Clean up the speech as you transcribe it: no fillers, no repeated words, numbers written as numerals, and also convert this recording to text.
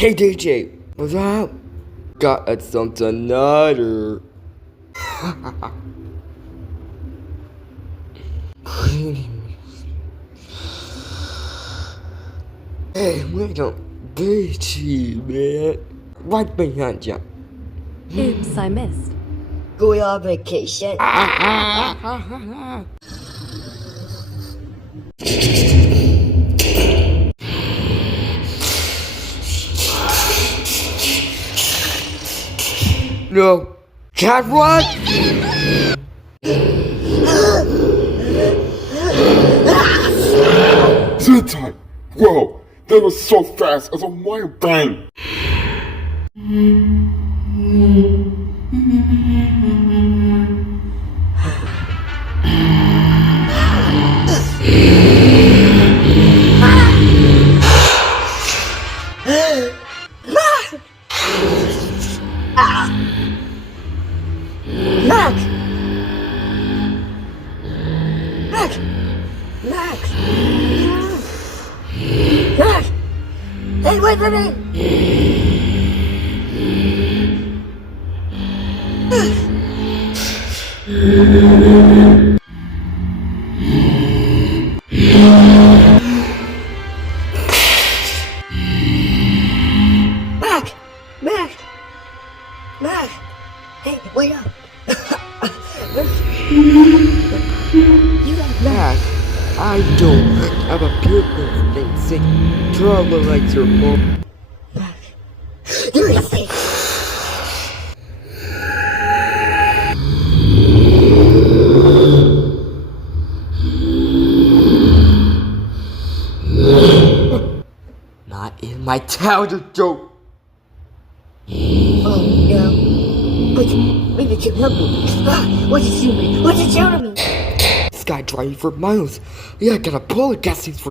Hey DJ, what's up? Got us something nutter. Hey, wait up, bitchy, man. Right behind you. Oops, I missed. Going on vacation. No, can't run. Sentai! Whoa! That was so fast as a wire bang! Mac! Mac! Mac! Mac! Hey, wait for me! Mac! Mac! Mac! Hey, wait up! You got Mac, I don't have a pupil named Sick. Trouble like your mom. Mac. You're safe. Not in my town, you joke. Oh no. But maybe it can help me. What's it shooting me? What's it shooting me? This guy driving for miles. Yeah, I gotta pull a gas for